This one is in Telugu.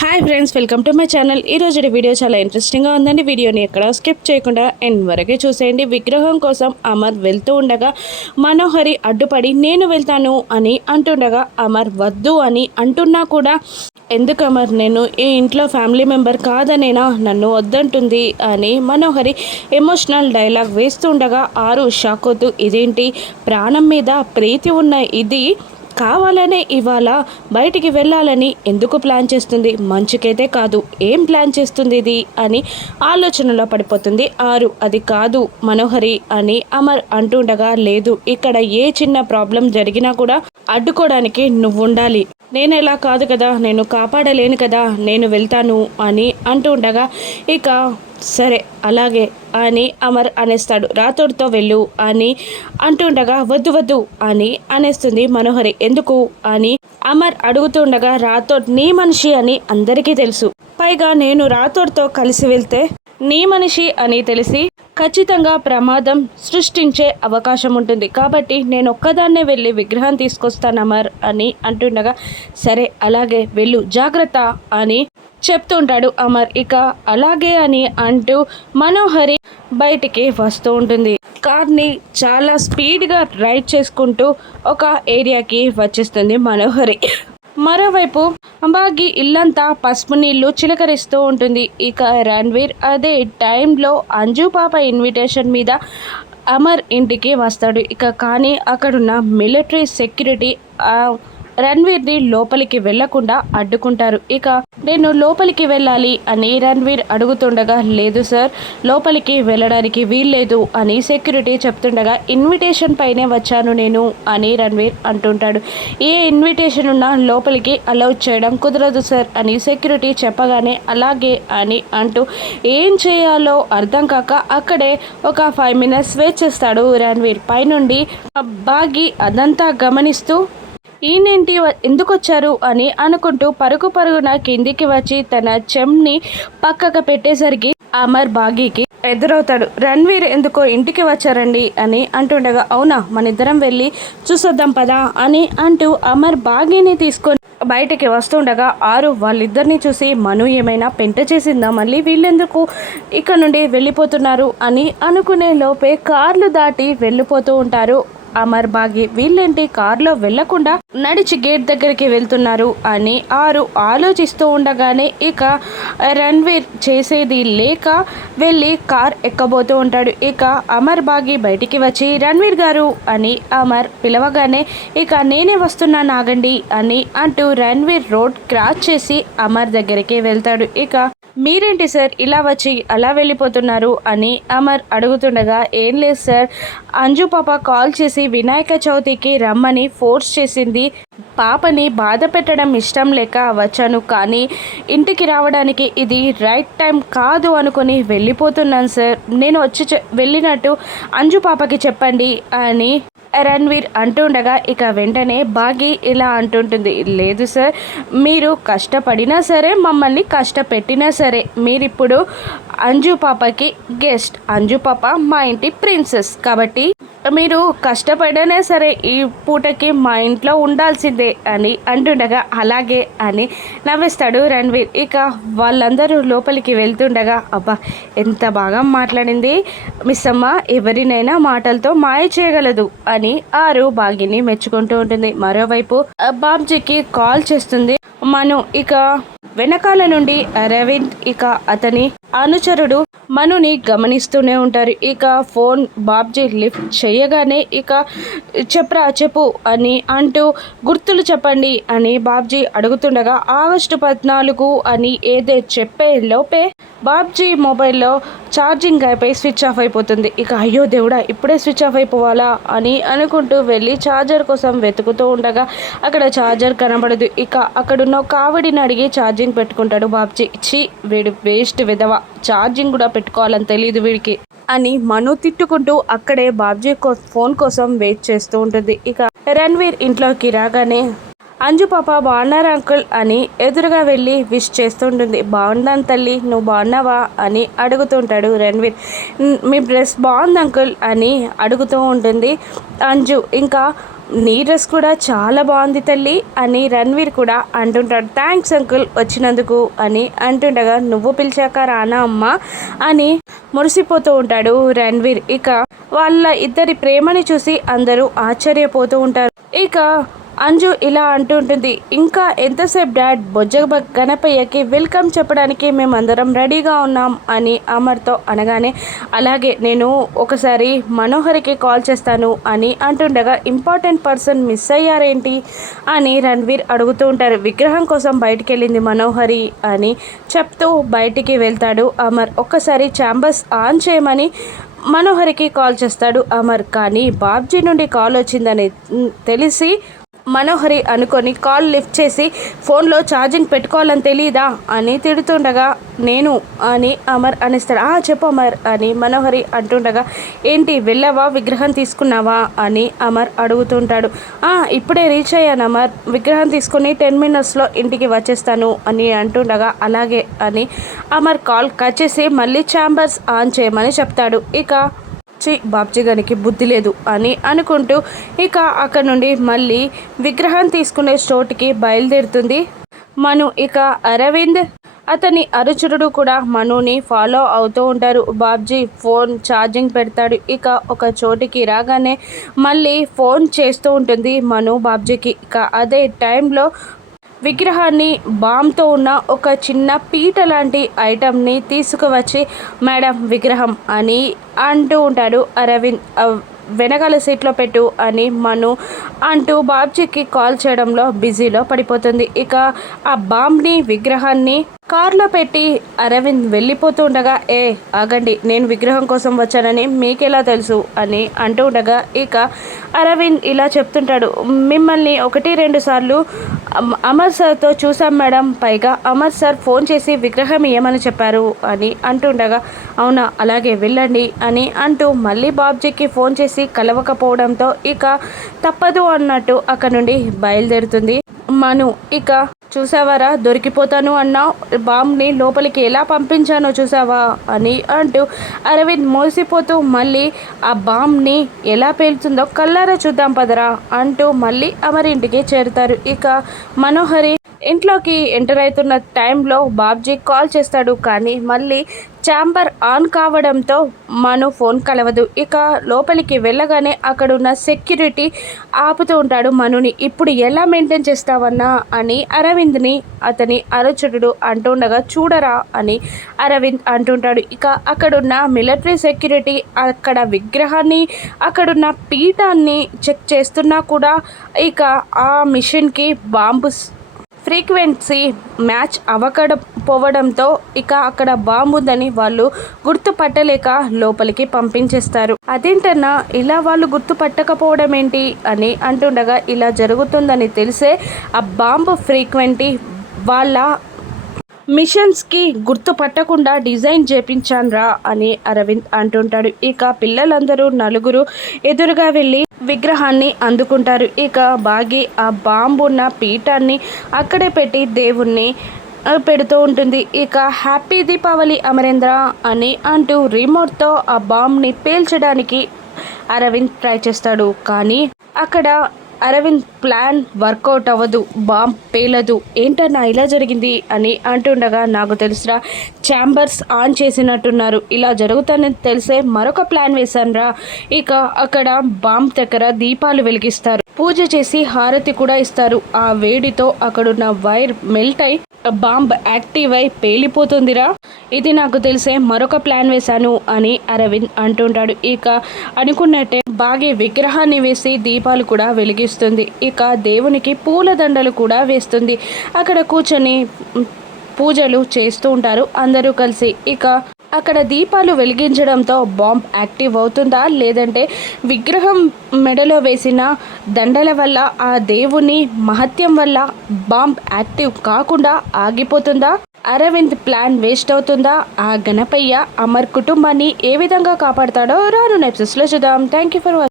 Hi friends welcome to my channel ఈ రోజు వీడియో చాలా ఇంట్రెస్టింగ్గా ఉందండి. వీడియోని ఎక్కడ స్కిప్ చేయకుండా ఎండ్ వరకే చూసేయండి. విగ్రహం కోసం అమర్ వెళ్తూ ఉండగా మనోహరి అడ్డుపడి నేను వెళ్తాను అని అంటుండగా అమర్ వద్దు అని అంటున్నా కూడా ఎందుకు అమర్? నేను ఈ ఇంట్లో ఫ్యామిలీ మెంబర్ కాదనేనా? నన్ను వద్దంటుంది అని మనోహరి ఎమోషనల్ డైలాగ్ వేస్తుండగా ఆరు షాక్ అవుతూ ఇదేంటి? ప్రాణం మీద ప్రీతి ఉన్న ఇది కావాలనే ఇవాళ బయటికి వెళ్ళాలని ఎందుకు ప్లాన్ చేస్తుంది? మంచికైతే కాదు. ఏం ప్లాన్ చేస్తుంది ఇది? అని ఆలోచనలో పడిపోతుంది ఆరు. అది కాదు మనోహరి అని అమర్ అంటుండగా లేదు. ఇక్కడ ఏ చిన్న ప్రాబ్లం జరిగినా కూడా అడ్డుకోవడానికి నువ్వు ఉండాలి నేను ఎలా కాదు కదా నేను కాపాడలేను కదా నేను వెళ్తాను అని అంటూ ఉండగా ఇక సరే అలాగే అని అమర్ అనేస్తాడు. రాతోడితో వెళ్ళు అని అంటుండగా వద్దు వద్దు అని అనేస్తుంది మనోహరి. ఎందుకు అని అమర్ అడుగుతుండగా రాతోడ్ నీ మనిషి అని అందరికీ తెలుసు. పైగా నేను రాతోడితో కలిసి వెళ్తే నీ మనిషి అని తెలిసి ఖచ్చితంగా ప్రమాదం సృష్టించే అవకాశం ఉంటుంది. కాబట్టి నేను ఒక్కదాన్నే వెళ్ళి విగ్రహం తీసుకొస్తాను అమర్ అని అంటుండగా సరే అలాగే వెళ్ళు జాగ్రత్త అని చెప్తుంటాడు అమర్. ఇక అలాగే అని అంటూ మనోహరి బయటికి వస్తూ ఉంటుంది. కార్ని చాలా స్పీడ్గా రైడ్ చేసుకుంటూ ఒక ఏరియాకి వచ్చేస్తుంది మనోహరి. మరోవైపు అంబాగి ఇల్లంతా పసుపు నీళ్ళు చిలకరిస్తూ ఉంటుంది. ఇక రణ్వీర్ అదే టైంలో అంజు పాప ఇన్విటేషన్ మీద అమర్ ఇంటికి వస్తాడు. ఇక కానీ అక్కడున్న మిలిటరీ సెక్యూరిటీ రణ్వీర్ని లోపలికి వెళ్ళకుండా అడ్డుకుంటారు. ఇక నేను లోపలికి వెళ్ళాలి అని రణ్వీర్ అడుగుతుండగా లేదు సార్ లోపలికి వెళ్ళడానికి వీల్లేదు అని సెక్యూరిటీ చెప్తుండగా ఇన్విటేషన్ పైనే వచ్చాను నేను అని రణ్వీర్ అంటుంటాడు. ఏ ఇన్విటేషన్ ఉన్నా లోపలికి అలౌ చేయడం కుదరదు సార్ అని సెక్యూరిటీ చెప్పగానే అలాగే అని అంటూ ఏం చేయాలో అర్థం కాక అక్కడే ఒక ఫైవ్ మినిట్స్ వెయిట్ చేస్తాడు రణ్వీర్. పైనుండి బాగి అదంతా గమనిస్తూ ఈయనేంటి ఎందుకు వచ్చారు అని అనుకుంటూ పరుగు పరుగున కిందికి వచ్చి తన చెమ్ని పక్కకు పెట్టేసరికి అమర్ బాగీకి ఎదురవుతాడు. రణ్వీర్ ఎందుకో ఇంటికి వచ్చారండి అని అంటుండగా అవునా మన ఇద్దరం వెళ్ళి చూసొద్దాం పదా అని అంటూ అమర్ బాగీని తీసుకొని బయటికి వస్తుండగా ఆరు వాళ్ళిద్దరిని చూసి మను ఏమైనా పెంట చేసిందా? మళ్ళీ వీళ్ళెందుకు ఇక్కడ నుండి వెళ్ళిపోతున్నారు? అని అనుకునే లోపే కార్లు దాటి వెళ్ళిపోతూ ఉంటారు. అమర్ బాగి వీళ్ళేంటి కారులో వెళ్ళకుండా నడిచి గేట్ దగ్గరికి వెళ్తున్నారు అని ఆరు ఆలోచిస్తూ ఉండగానే ఇక రణ్వీర్ చేసేది లేక వెళ్ళి కార్ ఎక్కబోతూ ఉంటాడు. ఇక అమర్ బాగి బయటికి వచ్చి రణ్వీర్ గారు అని అమర్ పిలవగానే ఇక నేనే వస్తున్నా నాగండి అని అంటూ రణ్వీర్ రోడ్ క్రాస్ చేసి అమర్ దగ్గరికి వెళ్తాడు. ఇక మీరేంటి సార్ ఇలా వచ్చి అలా వెళ్ళిపోతున్నారు అని అమర్ అడుగుతుండగా ఏం లేదు సార్. అంజు పాప కాల్ చేసి వినాయక చవితికి రమ్మని ఫోర్స్ చేసింది. పాపని బాధ పెట్టడం ఇష్టం లేక వచ్చాను కానీ ఇంటికి రావడానికి ఇది రైట్ టైం కాదు అనుకుని వెళ్ళిపోతున్నాను సార్. నేను వచ్చి వెళ్ళినట్టు అంజు పాపకి చెప్పండి అని రణ్వీర్ అంటుండగా ఇక వెంటనే బాగి ఇలా అంటుంటుంది లేదు సార్ మీరు కష్టపడినా సరే మమ్మల్ని కష్టపెట్టినా సరే మీరిప్పుడు అంజు పాపకి గెస్ట్. అంజు పాప మా ఇంటి ప్రిన్సెస్. కాబట్టి మీరు కష్టపడినా సరే ఈ పూటకి మా ఇంట్లో ఉండాల్సిందే అని అంటుండగా అలాగే అని నవ్విస్తాడు రణ్వీర్. ఇక వాళ్ళందరూ లోపలికి వెళ్తుండగా అబ్బా ఎంత బాగా మాట్లాడింది మిస్ అమ్మ. ఎవరినైనా మాటలతో మాయ చేయగలదు అని ఆరు బాగిని మెచ్చుకుంటూ ఉంటుంది. మరోవైపు బాబ్జీకి కాల్ చేస్తుంది మను. ఇక వెనకాల నుండి అరవింద్ ఇక అతని అనుచరుడు మనుని గమనిస్తూనే ఉంటారు. ఇక ఫోన్ బాబ్జీ లిఫ్ట్ చేయగానే ఇక చెప్పరా చెప్పు అని అంటూ గుర్తులు చెప్పండి అని బాబ్జీ అడుగుతుండగా ఆగస్టు పద్నాలుగు అని ఏదే చెప్పే లోపే బాబ్జీ మొబైల్లో ఛార్జింగ్ అయిపోయి స్విచ్ ఆఫ్ అయిపోతుంది. ఇక అయ్యో దేవుడా ఇప్పుడే స్విచ్ ఆఫ్ అయిపోవాలా అని అనుకుంటూ వెళ్ళి ఛార్జర్ కోసం వెతుకుతూ ఉండగా అక్కడ ఛార్జర్ కనబడదు. ఇక అక్కడున్న ఒక ఆవిడిని అడిగి ఛార్జింగ్ పెట్టుకుంటాడు బాబ్జీ. ఛీ వీడు వేస్ట్ విధవ. ఛార్జింగ్ కూడా పెట్టుకోవాలని తెలియదు వీడికి అని మను తిట్టుకుంటూ అక్కడే బాబ్జీ ఫోన్ కోసం వెయిట్ చేస్తూ ఉంటుంది. ఇక రణ్వీర్ ఇంట్లోకి రాగానే అంజు పాప బాగున్నారా అంకుల్? అని ఎదురుగా వెళ్ళి విష్ చేస్తుంటుంది. బాగున్నాను తల్లి నువ్వు బాగున్నావా? అని అడుగుతుంటాడు రణ్వీర్. మీ డ్రెస్ బాగుంది అంకుల్ అని అడుగుతూ ఉంటుంది అంజు. ఇంకా నీ డ్రెస్ కూడా చాలా బాగుంది తల్లి అని రణ్వీర్ కూడా అంటుంటాడు. థ్యాంక్స్ అంకుల్ వచ్చినందుకు అని అంటుండగా నువ్వు పిలిచాక రానా అమ్మా? అని మురిసిపోతూ ఉంటాడు రణ్వీర్. ఇక వాళ్ళ ఇద్దరి ప్రేమని చూసి అందరూ ఆశ్చర్యపోతూ ఉంటారు. ఇక అంజు ఇలా అంటుంటుంది ఇంకా ఎంతసేపు డాడ్? బొజ్జ గణపయ్యకి వెల్కమ్ చెప్పడానికి మేమందరం రెడీగా ఉన్నాం అని అమర్తో అనగానే అలాగే నేను ఒకసారి మనోహరికి కాల్ చేస్తాను అని అంటుండగా ఇంపార్టెంట్ పర్సన్ మిస్ అయ్యారేంటి? అని రణ్వీర్ అడుగుతూ ఉంటారు. విగ్రహం కోసం బయటికి వెళ్ళింది మనోహరి అని చెప్తూ బయటికి వెళ్తాడు అమర్. ఒక్కసారి ఛాంబర్స్ ఆన్ చేయమని మనోహరికి కాల్ చేస్తాడు అమర్ కానీ బాబ్జీ నుండి కాల్ వచ్చిందని తెలిసి మనోహరి అనుకొని కాల్ లిఫ్ట్ చేసి ఫోన్లో ఛార్జింగ్ పెట్టుకోవాలని తెలియదా అని తిడుతుండగా నేను అని అమర్ అనిస్తాడు. ఆ చెప్పు అమర్ అని మనోహరి అంటుండగా ఏంటి వెళ్ళావా? విగ్రహం తీసుకున్నావా? అని అమర్ అడుగుతుంటాడు. ఇప్పుడే రీచ్ అయ్యాను అమర్. విగ్రహం తీసుకుని టెన్ మినిట్స్లో ఇంటికి వచ్చేస్తాను అని అంటుండగా అలాగే అని అమర్ కాల్ కట్ చేసి మళ్ళీ ఛాంబర్స్ ఆన్ చేయమని చెప్తాడు. ఇక చి బాబ్జీ గనికి బుద్ధి లేదు అని అనుకుంటూ ఇక అక్కడ నుండి మళ్ళీ విగ్రహం తీసుకునే చోటుకి బయలుదేరుతుంది మను. ఇక అరవింద్ అతని అరుచురుడు కూడా మనుని ఫాలో అవుతూ ఉంటారు. బాబ్జీ ఫోన్ ఛార్జింగ్ పెడతాడు. ఇక ఒక చోటికి రాగానే మళ్ళీ ఫోన్ చేస్తూ ఉంటుంది మను బాబ్జీకి. ఇక అదే టైంలో విగ్రహాన్ని బామ్తో ఉన్న ఒక చిన్న పీట లాంటి ఐటమ్ని తీసుకువచ్చి మేడం విగ్రహం అని అంటూ ఉంటాడు అరవింద్ వెనకాల సీట్లో పెట్టు అని మను అంటూ బాబ్జీకి కాల్ చేయడంలో బిజీలో పడిపోతుంది. ఇక ఆ బాంబ్ని విగ్రహాన్ని కార్లో పెట్టి అరవింద్ వెళ్ళిపోతూ ఉండగా ఏ ఆగండి నేను విగ్రహం కోసం వచ్చానని మీకెలా తెలుసు? అని అంటూ ఉండగా ఇక అరవింద్ ఇలా చెప్తుంటాడు మిమ్మల్ని ఒకటి రెండు సార్లు అమర్ సార్తో చూసాం మేడం. పైగా అమర్ సార్ ఫోన్ చేసి విగ్రహం ఇయ్యమని చెప్పారు అని అంటుండగా అవునా అలాగే వెళ్ళండి అని అంటూ మళ్ళీ బాబ్జీకి ఫోన్ చేసి కలవకపోవడంతో ఇక తప్పదు అన్నట్టు అక్కడ నుండి బయలుదేరుతుంది. మను ఇక చూసావారా? దొరికిపోతాను అన్నావు బాంబ్ని లోపలికి ఎలా పంపించానో చూసావా? అని అంటూ అరవింద్ మోసిపోతూ మళ్ళీ ఆ బాంబ్ని ఎలా పేలుతుందో కల్లారా చూద్దాం పదరా అంటూ మళ్ళీ అమరింటికి చేరుతారు. ఇక మనోహరి ఇంట్లోకి ఎంటర్ అవుతున్న టైంలో బాబ్జీ కాల్ చేస్తాడు కానీ మళ్ళీ ఛాంబర్ ఆన్ కావడంతో మను ఫోన్ కలవదు. ఇక లోపలికి వెళ్ళగానే అక్కడున్న సెక్యూరిటీ ఆపుతూ ఉంటాడు. మనుని ఇప్పుడు ఎలా మెయింటైన్ చేస్తావన్నా? అని అరవింద్ని అతని అరచుడు అంటుండగా చూడరా? అని అరవింద్ అంటుంటాడు. ఇక అక్కడున్న మిలిటరీ సెక్యూరిటీ అక్కడ విగ్రహాన్ని అక్కడున్న పీఠాన్ని చెక్ చేస్తున్నా కూడా ఇక ఆ మిషన్కి బాంబు ఫ్రీక్వెన్సీ మ్యాచ్ అవ్వకపోవడంతో ఇక అక్కడ బాంబుందని వాళ్ళు గుర్తుపట్టలేక లోపలికి పంపించేస్తారు. అదేంటన్నా ఇలా వాళ్ళు గుర్తుపట్టకపోవడం ఏంటి అని అంటుండగా ఇలా జరుగుతుందని తెలిసే ఆ బాంబు ఫ్రీక్వెంటీ వాళ్ళ మిషన్స్కి గుర్తుపట్టకుండా డిజైన్ చేపించాన్రా అని అరవింద్ అంటుంటాడు. ఇక పిల్లలందరూ నలుగురు ఎదురుగా వెళ్ళి విగ్రహాన్ని అందుకుంటారు. ఇక బాగి ఆ బాంబున్న పీఠాన్ని అక్కడే పెట్టి దేవుణ్ణి పెడుతూ ఉంటుంది. ఇక హ్యాపీ దీపావళి అమరేంద్ర అని అంటూ రిమోట్తో ఆ బాంబ్ని పేల్చడానికి అరవింద్ ట్రై చేస్తాడు. కానీ అక్కడ అరవింద్ ప్లాన్ వర్కౌట్ అవ్వదు బాంబ్ పేలదు. ఏంటన్నా ఇలా జరిగింది అని అంటుండగా నాకు తెలుసురా ఛాంబర్స్ ఆన్ చేసినట్టున్నారు. ఇలా జరుగుతానని తెలిసే మరొక ప్లాన్ వేశానురా. ఇక అక్కడ బాంబ్ దగ్గర దీపాలు వెలిగిస్తారు. పూజ చేసి హారతి కూడా ఇస్తారు. ఆ వేడితో అక్కడున్న వైర్ మెల్ట్ అయి బాంబ్ యాక్టివ్ అయి పేలిపోతుందిరా. ఇది నాకు తెలిసే మరొక ప్లాన్ వేశాను అని అరవింద్ అంటుంటాడు. ఇక అనుకున్నట్టే బాగే విగ్రహాన్ని వేసి దీపాలు కూడా వెలిగిస్తుంది. ఇక దేవునికి పూలదండలు కూడా వేస్తుంది. అక్కడ కూర్చొని పూజలు చేస్తూ ఉంటారు అందరూ కలిసి. ఇక అక్కడ దీపాలు వెలిగించడంతో బాంబ్ యాక్టివ్ అవుతుందా లేదంటే విగ్రహం మెడలో వేసిన దండల వల్ల ఆ దేవుని మహత్యం వల్ల బాంబ్ యాక్టివ్ కాకుండా ఆగిపోతుందా? అరవింద్ ప్లాన్ వేస్ట్ అవుతుందా? ఆ గణపయ్య అమర్ కుటుంబాన్ని ఏ విధంగా కాపాడతాడో రాను నెప్సెస్లో చూద్దాం. Thank you for